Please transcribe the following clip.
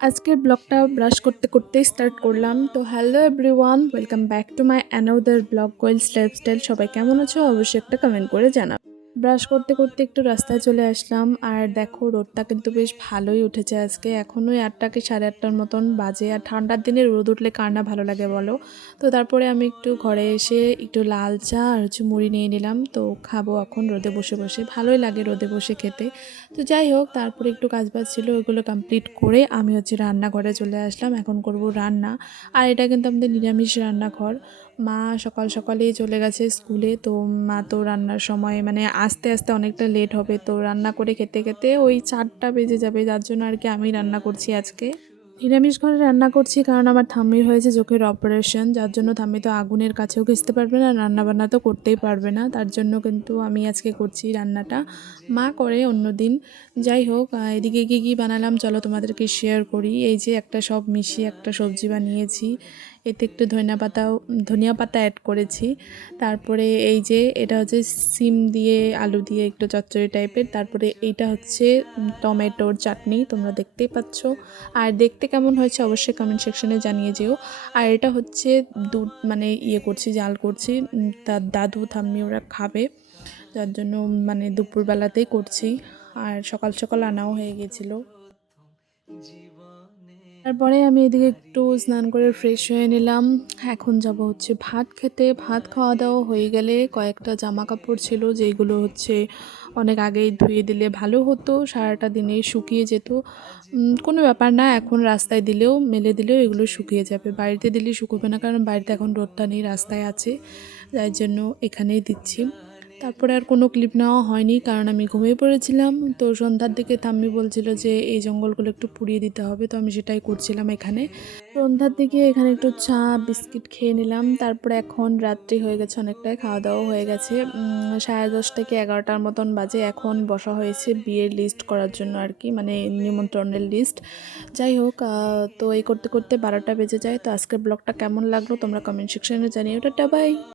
আজকের ব্লগটা ব্রাশ করতে করতেই স্টার্ট করলাম। তো hello everyone, welcome back to my another blog Goel's lifestyle. সবাই কেমন আছো অবশ্যই একটা কমেন্ট করে জানাও। ব্রাশ করতে করতে একটু রাস্তায় চলে আসলাম, আর দেখো রোদটা কিন্তু বেশ ভালোই উঠেছে আজকে। এখনই 8টা কি 8:30 মতন বাজে, আর ঠান্ডার দিনে রোদ উঠলে কার না ভালো লাগে বলো। তো তারপরে আমি একটু ঘরে এসে একটু লাল চা আর মুড়ি নিয়ে নিলাম। তো খাবো এখন রোদে বসে বসে, ভালোই লাগে রোদে বসে খেতে। তো যাই হোক, তারপরে একটু কাজবাজ ছিল, ওইগুলো কমপ্লিট করে আমি রান্নাঘরে চলে আসলাম। এখন করব রান্না। আর এটা কিন্তু আমাদের নিরামিষ রান্নাঘর। মা সকাল সকালেই চলে গেছে স্কুলে, তো মা তো রান্নার সময় মানে আস্তে আস্তে অনেকটা লেট হবে, তো রান্না করে খেতে খেতে ওই 4টা বেজে যাবে, যার জন্য আর কি আমি রান্না করছি আজকে। নিরামিষ ঘরে রান্না করছি কারণ আমার ঠাম্মির হয়েছে চোখের অপারেশন, যার জন্য ঠাম্মি তো আগুনের কাছেও ঘেঁচতে পারবে না, রান্নাবান্না তো করতেই পারবে না। তার জন্য কিন্তু আমি আজকে করছি রান্নাটা, মা করে অন্য দিন। যাই হোক, এদিকে কী বানালাম চলো তোমাদেরকে শেয়ার করি। এই যে একটা সব মিশিয়ে একটা সবজি বানিয়েছি, এতে একটু ধনিয়া পাতা অ্যাড করেছি। তারপরে এই যে এটা হচ্ছে সিম দিয়ে আলু দিয়ে একটু চচ্চড়ি টাইপের। তারপরে এইটা হচ্ছে টমেটোর চাটনি, তোমরা দেখতেই পাচ্ছ। আর দেখতে কেমন হয়েছে অবশ্যই কমেন্ট সেকশনে জানিয়ে যেও। আর এটা হচ্ছে দুধ মানে করছি, জাল করছি, তার দাদু ঠাম্মি ওরা খাবে, যার জন্য মানে দুপুরবেলাতেই করছি। আর সকাল সকাল আনাও হয়ে গেছিলো। তারপরে আমি এদিকে একটু স্নান করে ফ্রেশ হয়ে নিলাম। এখন যাব হচ্ছে ভাত খেতে। ভাত খাওয়া দাওয়া হয়ে গেলে কয়েকটা জামা কাপড় ছিল, যেগুলো হচ্ছে অনেক আগেই ধুয়ে দিলে ভালো হতো, সারাটা দিনে শুকিয়ে যেত। কোনো ব্যাপার না, এখন রাস্তায় দিলেও মেলে দিলেও এগুলো শুকিয়ে যাবে, বাড়িতে দিলে শুকোবে না, কারণ বাড়িতে এখন রোদটা নেই, রাস্তায় আছে, যার জন্য এখানেই দিচ্ছি। তারপরে আর কোনো ক্লিপ নেওয়া হয়নি, কারণ আমি ঘুমিয়ে পড়েছিলাম। তো সন্ধ্যার দিকে ঠাম্মি বলছিল যে এই জঙ্গলগুলো একটু পুড়িয়ে দিতে হবে, তো আমি সেটাই করছিলাম এখানে। সন্ধ্যার দিকে এখানে একটু চা বিস্কিট খেয়ে নিলাম। তারপরে এখন রাত্রি হয়ে গেছে অনেকটাই, খাওয়া দাওয়া হয়ে গেছে। 10:30 থেকে 11টার মতন বাজে। এখন বসা হয়েছে বিয়ের লিস্ট করার জন্য আর কি, মানে নিমন্ত্রণের লিস্ট। যাই হোক, তো এই করতে করতে 12টা বেজে যায়। তো আজকের ব্লগটা কেমন লাগলো তোমরা কমেন্ট সেকশনে জানিয়ে। ওটা বাই।